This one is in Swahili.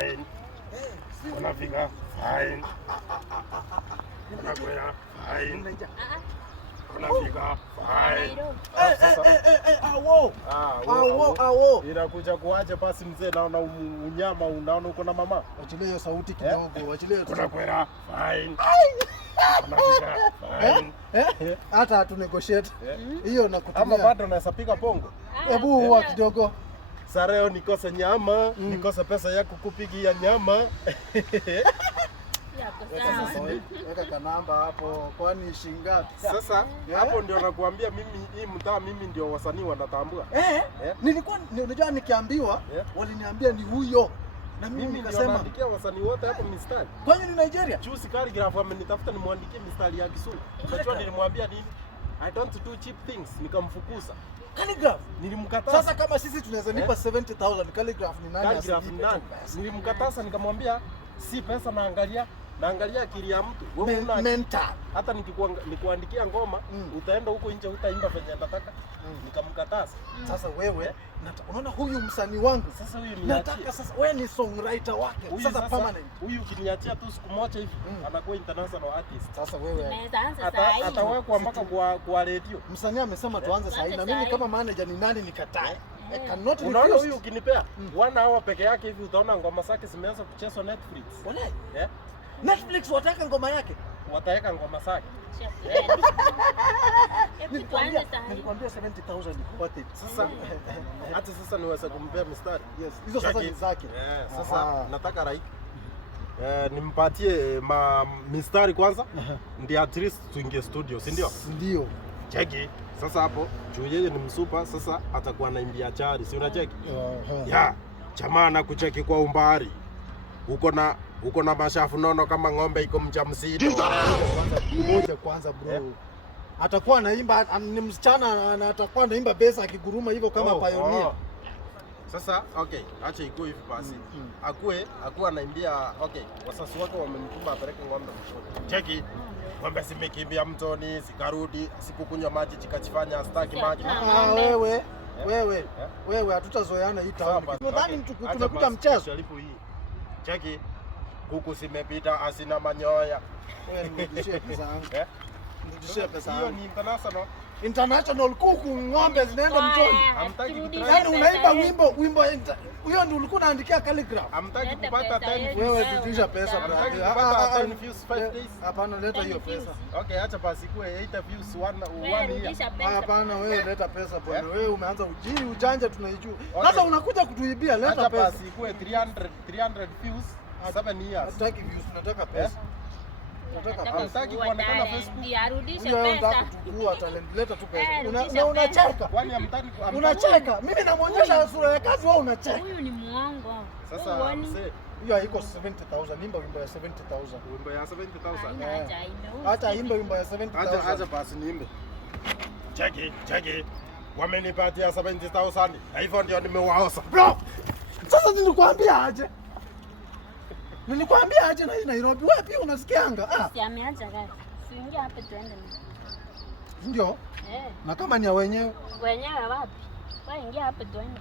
fine. Unafika fine. Unakwenda fine. Unafika fine. Awo. Inakuja kuaje basi mzee, naona unyama, unaona uko na mama. Achilia hiyo sauti kidogo, achilia. Unakwenda fine. Unafika fine. Hata hatu negotiate. Hiyo nakutumia. Ama bado unaweza piga pongo. Hebu huwa kidogo. Sareo nikose nyama, nikose pesa ya kukupigia nyama. Weka kanamba hapo, kwani shingapi? Sasa hapo ndio nakuambia mimi, hii mtaa mimi ndio wasanii wanatambua. Nilikuwa unajua nikiambiwa waliniambia ni huyo. Na mimi nikasema naandikia wasanii wote hapo mistari. Kwani ni Nigeria? Juice Calligraph amenitafuta nimwandikie mistari ya Kisumu. Unajua nilimwambia nini? I don't do cheap things, nikamfukuza. Calligraph nilimkataza. Sasa kama sisi tunaweza nipa 70,000, Calligraph ni nani? Calligraph ni nani? Nilimkataza nikamwambia si pesa, naangalia akili ya mtu. Wewe una mental. Hata nikuandikia ngoma utaenda huko nje utaimba venye nataka. Nikamkataza. Sasa wewe unaona huyu msanii wangu, sasa huyu ni nataka sasa wewe ni songwriter wake. Sasa permanent. Huyu ukiniachia tu siku moja hivi anakuwa international artist. Sasa wewe atawekwa mpaka kwa radio. Msanii amesema tuanze sasa, na mimi kama manager ni nani nikatae? Unaona huyu ukinipea 1 hour peke yake hivi utaona ngoma zake zimeanza kuchezwa Netflix. Walai. Netflix wataka ngoma yake. Wataweka ngoma zake. Nilikwambia 70,000 worth it. Sasa hata sasa niweza kumpea mistari. Yes, hizo sasa ni zake. Sasa nataka nimpatie mistari kwanza ndio at least tuingie studio, si ndio? Ndio. Cheki. Sasa hapo juu yeye ni msupa, sasa atakuwa anaimbia chari, si unacheki? Ya, jamaa na kucheki kwa umbali. Uko na mashafu nono kama ng'ombe iko mjamzito. Kwanza bro. Atakuwa anaimba, ni msichana na atakuwa anaimba bass akiguruma hivyo kama Pioneer. Sasa okay, acha iko hivi basi. Akuwe anaimbia okay, wasasi wake wamemtuma apeleke ng'ombe mtoni. Cheki. Ng'ombe simekimbia mtoni, sikarudi, sikukunywa maji chikachifanya staki maji. Wewe hatutazoeana hii town. Nadhani tumekuja mchezo. Cheki. Kuku simepita asina manyoya. Wewe nirudishie pesa yangu. Nirudishie pesa yangu. Hiyo ni international kuku, ng'ombe zinaenda mtoni. Hamtaki yaani unaimba wimbo huyo ndio ulikuwa unaandikia Calligraph. Hamtaki kupata 10 views. Wewe rudisha pesa brother. Kupata 10 views 5 days. Hapana, leta hiyo pesa. Okay, acha basi kuwe 8 views 1 year. Hapana, wewe leta pesa bwana. Wewe umeanza ujanja tunaijua. Sasa unakuja kutuibia, leta pesa. Acha basi kuwe 300 views 7 years. Hataki views, nataka pesa. Hamtaki kuonekana Facebook. Arudishe pesa. Kuchukua talent, leta tu pesa. Na unacheka. Kwani hamtaki unacheka? Mimi namuonyesha sura ya kazi, wewe unacheka. Huyu ni muongo. Sasa mzee, hiyo haiko 70,000, imba wimbo ya 70,000. Wimbo ya 70,000. Acha imba wimbo ya 70,000. Acha basi niimbe. Cheki. Wamenipatia 70,000. Na hivyo ndio nimewaosa. Bro. Sasa nilikwambia aje na hii Nairobi. Wewe pia unasikianga? Si ameacha gari. Siingia hapa tuende. Ndio? Na kama ni ya wenyewe? Wenyewe wapi? Wewe ingia hapa tuende.